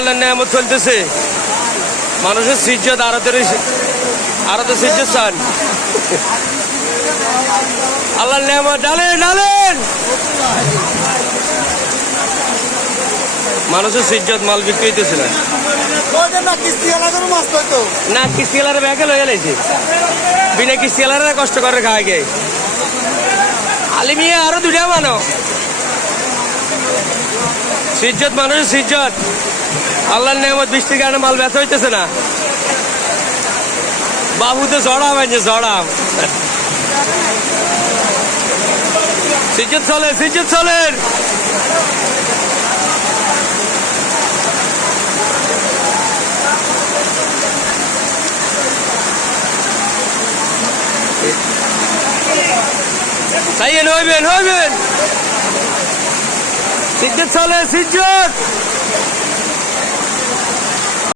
আল্লাহর নেয়ামত চলতেছে, মানুষের সিজ্জত আরো তো সিজ্জত চান। আল্লাহর নেয়ামত ডালেন ডালেন, মানুষের সিজ্জত মাল বিক্রি হইতেছে না। না কিস্তি এলারে ব্যাগে লয়ে গেছে, বিনা কিস্তি এলারে কষ্ট করে খায় গে। আলিমিয়া আরো দুটা মানো, সিজ্জত মানুষের সিজ্জত। আল্লাহর নেয়ামত বৃষ্টির কারণে মাল ব্যথা হইতেছে না। বাবু তো জড়াম আছে, জড়াম। সিজ্জত চলে, সিজ্জত চলেন। হইবেন হইবেন, সিজ্জত চলে, সিজ্জত।